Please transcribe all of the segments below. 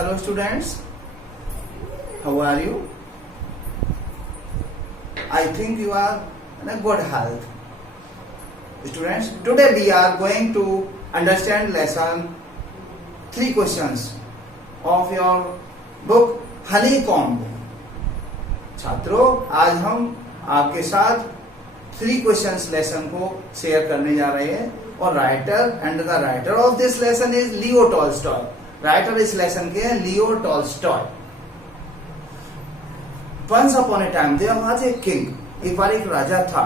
Hello students, how are you? I think you are in a good health. Students, today we are going to understand lesson 3 questions of your book Honeycomb. छात्रों, आज हम आपके साथ 3 questions lesson को share करने जा रहे हैं और writer of this lesson is Leo Tolstoy. Writer इस लेसन के हैं Leo Tolstoy. Once upon a time there was a king. एक बार एक राजा था।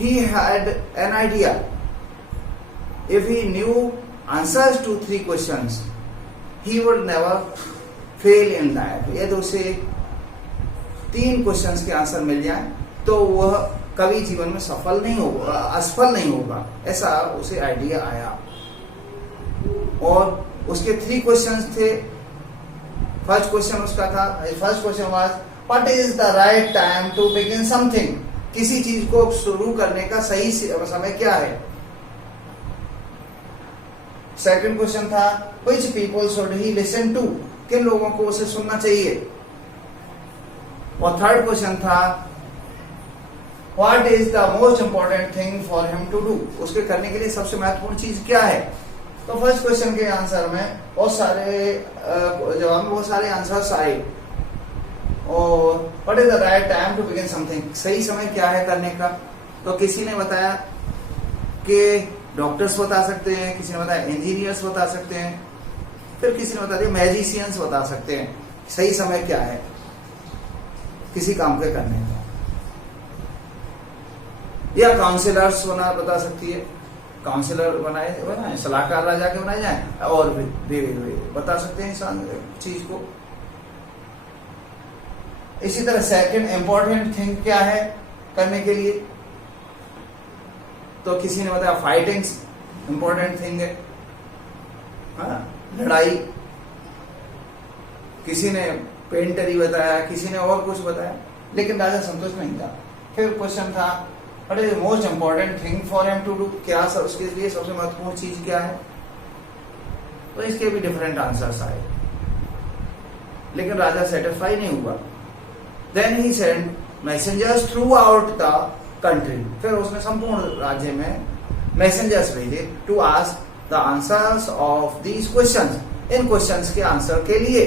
He had an idea. If he knew answers to 3 questions he would never fail in life. यदि उसे 3 क्वेश्चंस के आंसर मिल जाए तो वह कभी जीवन में असफल नहीं होगा। ऐसा उसे आइडिया आया और उसके 3 क्वेश्चंस थे। फर्स्ट क्वेश्चन उसका था, first question was what is the right time to begin something. किसी चीज को शुरू करने का सही समय क्या है। सेकंड क्वेश्चन था which people should he listen to. किन लोगों को उसे सुनना चाहिए। और थर्ड क्वेश्चन था what is the most important thing for him to do. उसके करने के लिए सबसे महत्वपूर्ण चीज क्या है। तो फर्स्ट क्वेश्चन के आंसर में बहुत सारे जवाब में बहुत सारे आंसर्स आए। और what is the right time to begin something, सही समय क्या है करने का। तो किसी ने बताया कि डॉक्टर्स बता सकते हैं, किसी ने बताया इंजीनियर्स बता सकते हैं, फिर किसी ने बता दिया मैजिशियंस बता सकते हैं सही समय क्या है किसी काम के करने का। या काउंसिलर्स बता सकती है, काउंसिलर बनाए सलाहकार राजा के बनाए जाए और भी बता सकते हैं इंसान चीज को। इसी तरह सेकंड इंपॉर्टेंट थिंग क्या है करने के लिए। तो किसी ने बताया फाइटिंग इंपॉर्टेंट थिंग है, लड़ाई। किसी ने पेंटरी बताया, किसी ने और कुछ बताया, लेकिन राजा संतुष्ट नहीं था। फिर क्वेश्चन था what is the most important thing for him to do. क्या सर उसके लिए सबसे महत्वपूर्ण चीज क्या है। तो इसके भी डिफरेंट आंसर्स आए, लेकिन राजा सेटिस्फाई नहीं हुआ। Then he send messengers throughout the country. फिर उसने संपूर्ण राज्य में मैसेंजर्स भेजे to ask the answers of these questions. इन क्वेश्चंस के आंसर के लिए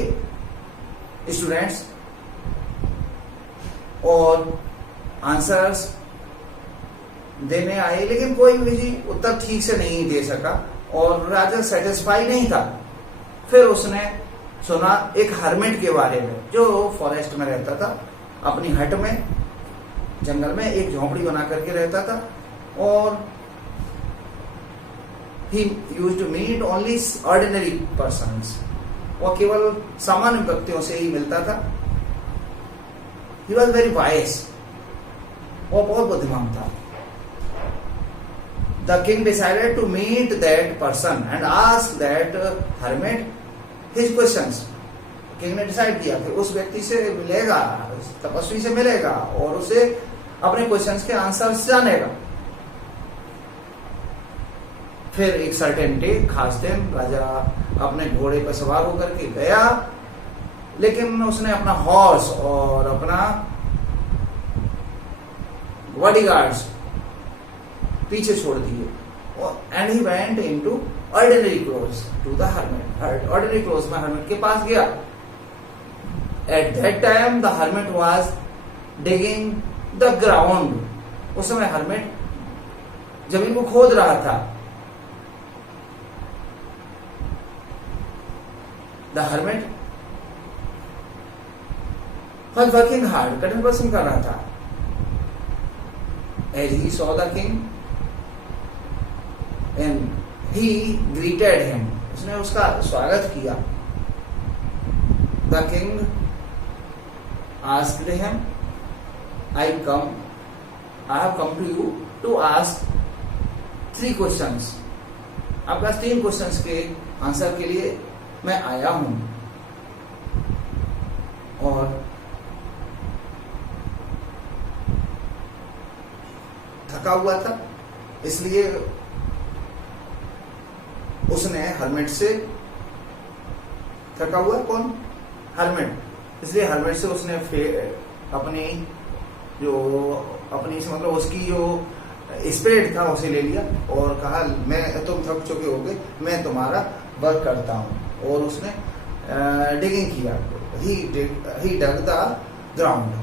स्टूडेंट्स, और आंसर्स देने आए, लेकिन कोई भी उत्तर ठीक से नहीं दे सका और राजा सेटिस्फाई नहीं था। फिर उसने सुना एक हर्मिट के बारे में जो फॉरेस्ट में रहता था, अपनी हट में जंगल में एक झोंपड़ी बना करके रहता था और he used to meet only ordinary persons. वो केवल सामान्य व्यक्तियों से ही मिलता था। ही वॉज वेरी वाइज, वो बहुत बुद्धिमान था। The king decided to meet that person and ask that hermit his questions. King ने डिसाइड किया कि उस व्यक्ति से मिलेगा, तपस्वी से मिलेगा और उसे अपने क्वेश्चंस के आंसर्स जानेगा। फिर एक सर्टेन डे, खास दिन, राजा अपने घोड़े पर सवार होकर के गया, लेकिन उसने अपना हॉर्स और अपना बॉडीगार्ड्स पीछे छोड़ दिए। And he went into ordinary clothes to the hermit. Ordinary clothes में हर्मिट के पास गया। At that time the hermit was digging the ground. उस समय हर्मिट जमीन को खोद रहा था। The hermit was working hard, कठिन परिश्रम कर रहा था। As he saw the king and he greeted him. उसने उसका स्वागत किया। The king asked him, I have come to you to ask 3 questions. आपके पास 3 क्वेश्चंस के आंसर के लिए मैं आया हूं। और थका हुआ था, इसलिए उसने हर्मिट से थका हुआ है कौन? हर्मिट। इसलिए हर्मिट से उसने अपनी जो अपनी से मतलब उसकी जो स्पिरिट था उसे ले लिया और कहा मैं तुम थक चुके होगे, मैं तुम्हारा वर्क करता हूँ। और उसने डिगिंग किया, ही डग द ग्राउंड,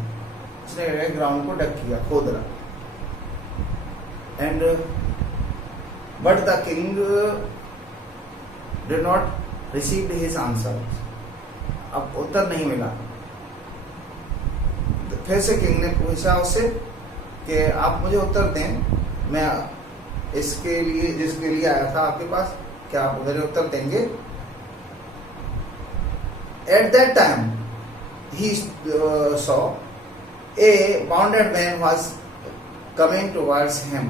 उसने ग्राउंड को डग किया, खोदना। And but the king did not receive his answer, अब उत्तर नहीं मिला। फिर से किंग ने पूछा उससे कि आप मुझे उत्तर दें, मैं इसके लिए जिसके लिए आया था आपके पास, क्या आप मुझे उत्तर देंगे? At that time he saw a bounded man was coming towards him,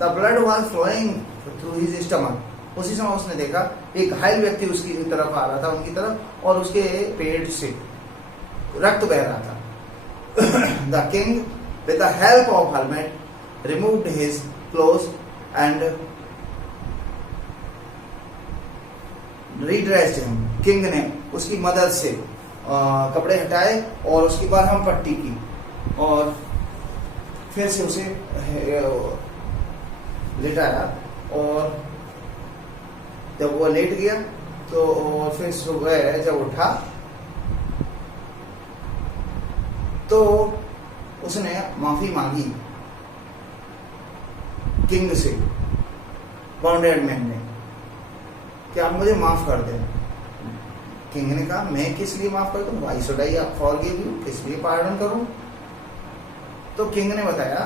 the blood was flowing through his stomach. उसी समय उसने देखा एक घायल व्यक्ति उसकी तरफ आ रहा था, उनकी तरफ, और उसके पेट से रक्त बह रहा था। The king, with the help of hermit, removed his clothes and redressed him. King ने उसकी मदद से कपड़े हटाए और उसकी बरहम पट्टी की और फिर से उसे लिटाया। और जब वो लेट गया तो फिर सुबह जब उठा तो उसने माफी मांगी किंग से, बाउंडेड मैन ने, कि आप मुझे माफ कर दें। किंग ने कहा मैं किस लिए माफ कर दूं? Why should I forgive you, किस लिए पार्डन करूं? तो किंग ने बताया,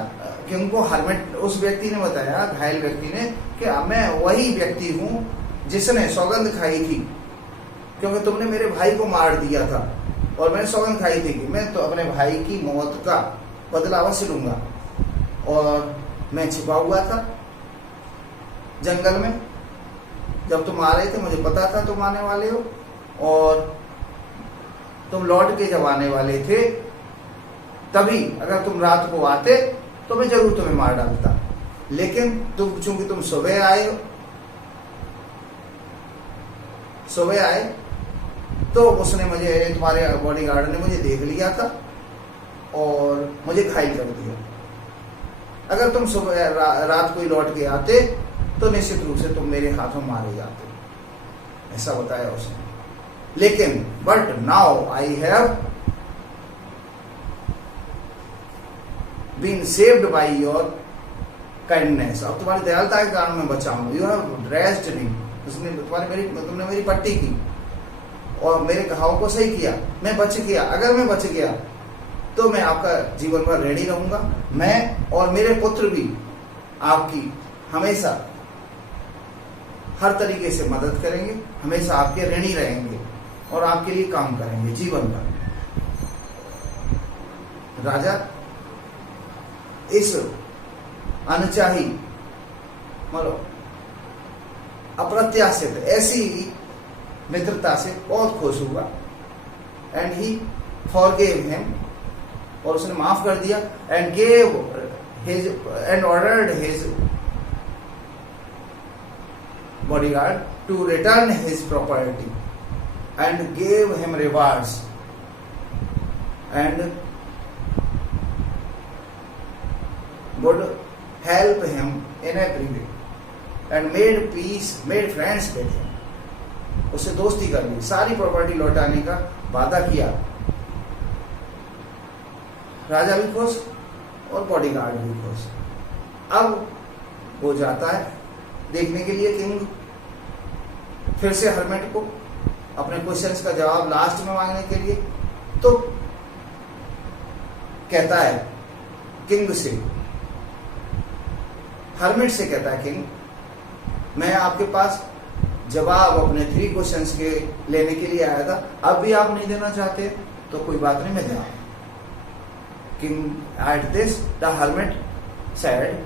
किंग को हर्मिट उस व्यक्ति ने बताया, घायल व्यक्ति ने, कि मैं वही व्यक्ति हूं जिसने सौगंध खाई थी, क्योंकि तुमने मेरे भाई को मार दिया था और मैंने सौगंध खाई थी कि मैं तो अपने भाई की मौत का बदला अवश्य लूंगा। और मैं छिपा हुआ था जंगल में, जब तुम आ रहे थे मुझे पता था तुम आने वाले हो, और तुम लौट के जब आने वाले थे तभी अगर तुम रात को आते तो मैं जरूर तुम्हें मार डालता, लेकिन चूंकि तुम सुबह आए तो उसने मुझे, तुम्हारे बॉडीगार्ड ने मुझे देख लिया था और मुझे घायल कर दिया। अगर तुम सुबह रात को ही लौट के आते तो निश्चित रूप से तुम मेरे हाथों मारे जाते, ऐसा बताया उसने। लेकिन but now I have been saved by your kindness, अब तुम्हारी दयालुता के कारण मैं बचा हूं। यू हैव ड्रेस्ड मी, तुमने मेरी पट्टी की और मेरे घाव को सही किया, मैं बच गया। अगर मैं बच गया तो मैं आपका जीवन भर ऋणी रहूंगा, मैं और मेरे पुत्र भी आपकी हमेशा हर तरीके से मदद करेंगे, हमेशा आपके ऋणी रहेंगे और आपके लिए काम करेंगे जीवन भर। राजा इस अनचाही मतलब अप्रत्याशित ऐसी मित्रता से बहुत खुश हुआ। एंड ही फॉरगेव हिम, और उसने माफ कर दिया। And gave his and ordered his bodyguard to return his property and gave him rewards and would help him in every way and made friends with him. उससे दोस्ती कर ली, सारी property लौटाने का वादा किया। राजा भी खुश और बॉडीगार्ड भी खुश। अब वो जाता है देखने के लिए किंग, फिर से हर्मिट को अपने क्वेश्चंस का जवाब लास्ट में मांगने के लिए। तो कहता है किंग से, हर्मिट से कहता है किंग, मैं आपके पास जवाब अपने 3 क्वेश्चंस के लेने के लिए आया था, अब भी आप नहीं देना चाहते तो कोई बात नहीं, मैं दूंगा। King at this the hermit said,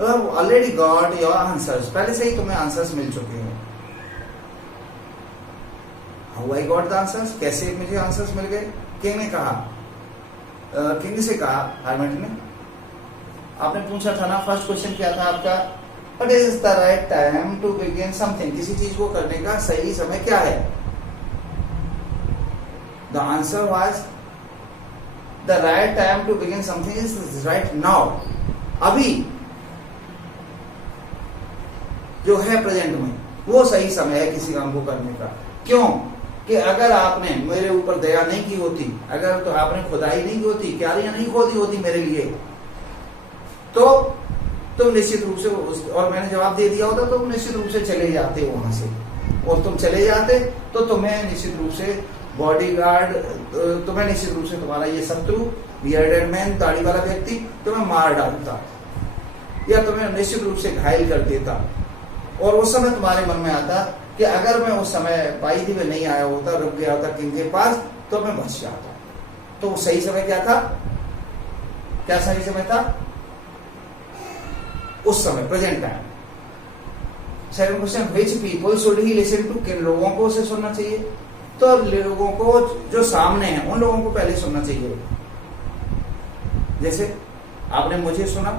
already got your answers, पहले से ही तुम्हें आंसर्स मिल चुके हैं। How I got the answers, कैसे मुझे आंसर्स मिल गए? किंग ने कहा, किंग से कहा हर्मिट ने, आपने पूछा था ना, फर्स्ट क्वेश्चन क्या था आपका, what is the right time to begin something, किसी चीज को करने का सही समय क्या है? The answer was the right time to begin something is right now. अभी जो है प्रेजेंट में वो सही समय है किसी काम को करने का। क्यों कि अगर आपने मेरे ऊपर दया नहीं की होती, अगर तो आपने खुदाई नहीं की होती, क्यारियां नहीं खोदी होती मेरे लिए, तो तुम निश्चित रूप से और मैंने जवाब दे दिया होता तो तुम निश्चित रूप से चले जाते वहां से, और तुम चले जाते तो तुम्हें निश्चित रूप से बॉडीगार्ड, तुम्हें निश्चित रूप से तुम्हारा ये शत्रु बियर्डेड मैन, दाढ़ी वाला व्यक्ति तुम्हें मार डालता या तुम्हें निश्चित रूप से घायल कर देता। और उस समय तुम्हारे मन में आता कि अगर मैं उस समय बाई में नहीं आया होता, रुक गया होता किंग के पास, तो मैं बच जाता। तो सही समय क्या था? क्या सही समय था? उस समय, present time. Second question, which people should he listen to? किन लोगों को उसे सुनना चाहिए? तो लोगों को जो सामने हैं उन लोगों को पहले सुनना चाहिए। जैसे आपने मुझे सुना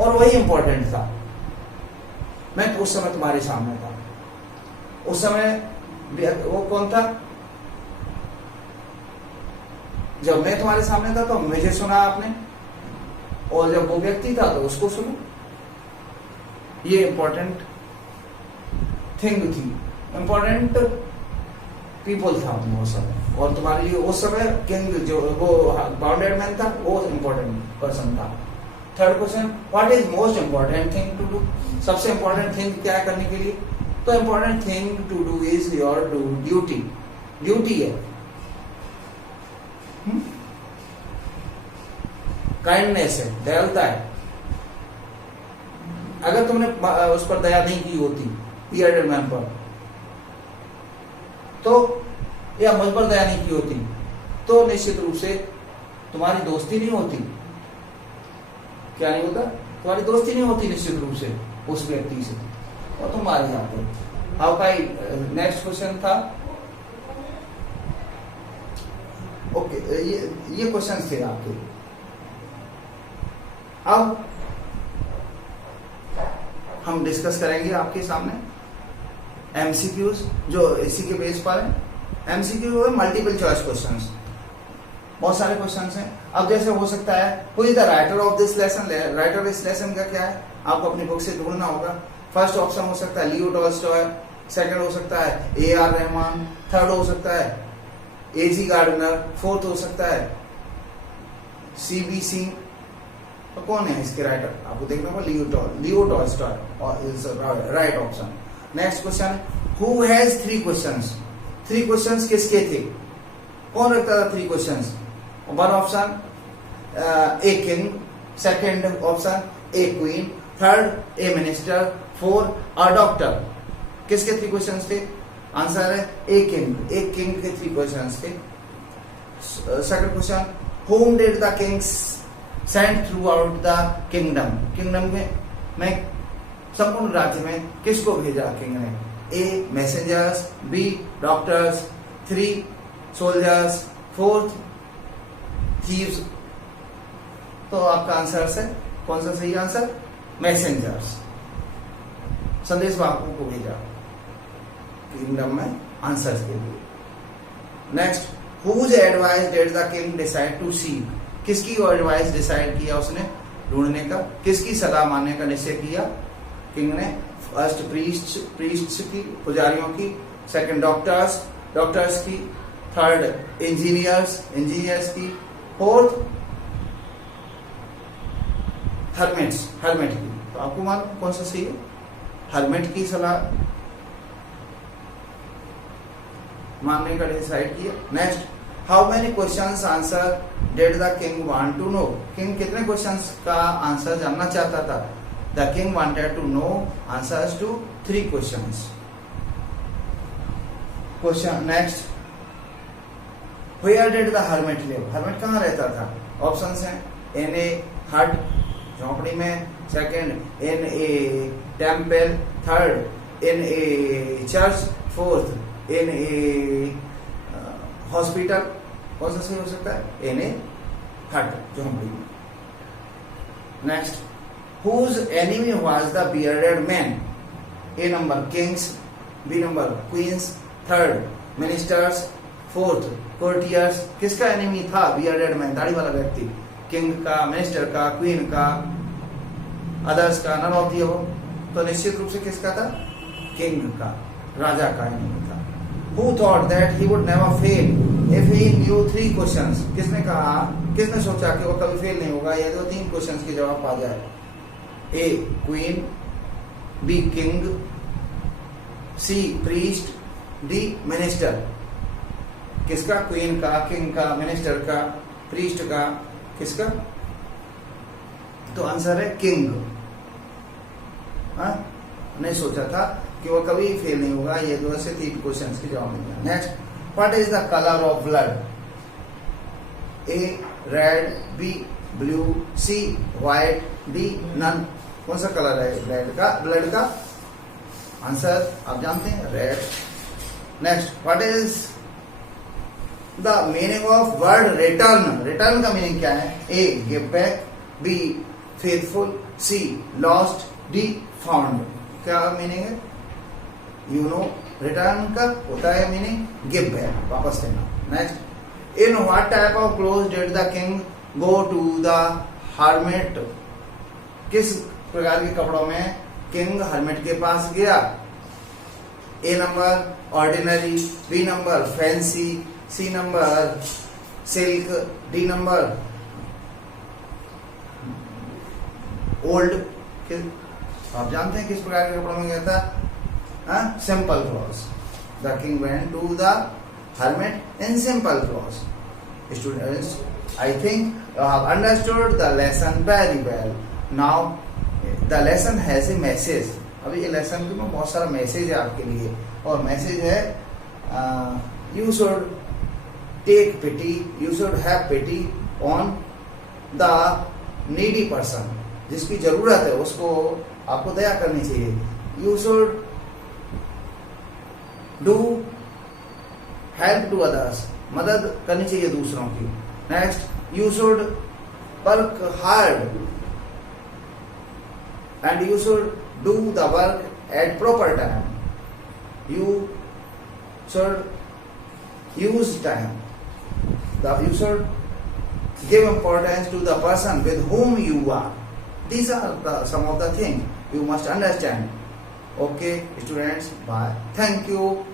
और वही इंपॉर्टेंट था। मैं तो उस समय तुम्हारे सामने था, उस समय वो कौन था? जब मैं तुम्हारे सामने था तो मुझे सुना आपने, और जब वो व्यक्ति था तो उसको सुना। ये इंपॉर्टेंट थिंग थी, इंपॉर्टेंट पीपल था उस समय, और तुम्हारे लिए उस समय किंग जो वो बाउंडेड मैन था वो इंपॉर्टेंट पर्सन था। Third question, what is most important thing to do? सबसे इंपॉर्टेंट थिंग क्या है करने के लिए? तो important thing to do is your duty. Duty है, काइंडनेस है, दयालुता है। अगर तुमने उस पर दया नहीं की होती बियर्डेड मैन पर, तो या मुझ पर दया नहीं की होती, तो निश्चित रूप से तुम्हारी दोस्ती नहीं होती। क्या नहीं होता? तुम्हारी दोस्ती नहीं होती निश्चित रूप से उस व्यक्ति से, और तुम मारे जाते। हाउ का नेक्स्ट क्वेश्चन था, ओके, ये क्वेश्चन थे आपके। अब हम डिस्कस करेंगे आपके सामने एमसीक्यूज जो इसी के बेस पर है। एमसीक्यू है मल्टीपल चॉइस क्वेश्चंस, बहुत सारे क्वेश्चंस हैं। अब जैसे हो सकता है who is the writer of this lesson? Writer इस लेसन का क्या है आपको अपनी बुक से ढूंढना होगा। फर्स्ट ऑप्शन हो सकता है लियो टॉल्स्टॉय, सेकंड हो सकता है ए.आर. रहमान, थर्ड हो सकता है ए.जी. गार्डनर, फोर्थ हो सकता है सी.बी. सिंह। तो कौन है इसके राइटर? आपको देखना होगा Leo Tolstoy, right option. Next question, who has three questions? Three questions किसके थे? कौन रखता था three questions? One option a king, second option A queen, third A minister, fourth a doctor. किसके थ्री क्वेश्चंस थे? आंसर है ए king. एक king के थ्री क्वेश्चंस थे। Second question, whom did the kings send throughout the kingdom? Kingdom में संपूर्ण राज्य में किसको भेजा किंग ने? ए messengers, B doctors, three soldiers, fourth thieves. तो आपका आंसर है कौन सा सही आंसर? मैसेंजर्स, संदेश वाहकों को भेजा किंगडम में आंसर के लिए। Next, whose advice did the king decide to seek? किसकी एडवाइस डिसाइड किया उसने ढूंढने का? किसकी सलाह मानने का निश्चय किया किंग ने? फर्स्ट प्रीस्ट्स की, पुजारियों की, सेकंड डॉक्टर्स की, थर्ड इंजीनियर्स की, फोर्थ हर्मेट की। तो आपको मालूम कौन सा सही है? हर्मेट की सलाह मानने का डिसाइड किया। Next, how many questions answer did the king want to know? King कितने क्वेश्चंस का आंसर जानना चाहता था? The king wanted to know answers to 3 questions. Question next, where did the hermit live? Hermit कहाँ रहता था? Options हैं इन ए hut, झोंपड़ी में, second in A temple, third in A church, fourth in A hospital. कौन सा सही हो सकता है? इन ए हट, झोंपड़ी में। Next, whose enemy was the bearded man? A number kings, B number queens, third ministers, fourth courtiers. किसका एनिमी था बियर्डेड मैन, दाढ़ी वाला व्यक्ति? किंग का, मिनिस्टर का, क्वीन का, अदर्स का, नन ऑफ द अबव। तो निश्चित रूप से किसका था? किंग का, राजा का एनिमी था। Who thought that he would never fail if he knew 3 questions? किसने कहा, किसने सोचा कि वो कभी फेल नहीं होगा यदि वो 3 क्वेश्चंस के जवाब पा जाए? A queen, B king, C priest, D minister. किसका? क्वीन का, किंग का, मिनिस्टर का, प्रीस्ट का, किसका? तो आंसर है किंग। हाँ, नहीं सोचा था कि वो कभी फेल नहीं होगा ये 2 से 3 क्वेश्चंस के जवाब मिल जाए। Next, what is the colour of blood? A red, B blue, C white, D none. कौन सा कलर है ब्लड का? आंसर आप जानते हैं, red. Next, what is the meaning of word return? Return का मीनिंग क्या है? A give back, B faithful, C lost, D found. क्या मीनिंग है? यू नो, रिटर्न का होता है मीनिंग गिव बैक, वापस देना। Next, in what type of cloth did the king go to the hermit? किस प्रकार के कपड़ों में किंग हर्मिट के पास गया? A number ordinary, B number fancy, C number silk, D number old. आप जानते हैं किस प्रकार के कपड़ों में गया था? Simple clothes. The king went to the hermit in simple clause. Students, I think you have understood the lesson very well. Now the lesson has a message. अभी ये लेसन में बहुत सारा मैसेज है आपके लिए, और मैसेज है you should take pity, you should have pity on the needy person. जिसकी जरूरत है उसको आपको दया करनी चाहिए. You should do help to others, मदद करनी चाहिए दूसरों की. Next, you should work hard and you should do the work at proper time. You should use time. You should give importance to the person with whom you are. These are some of the things you must understand. Okay, students, bye. Thank you.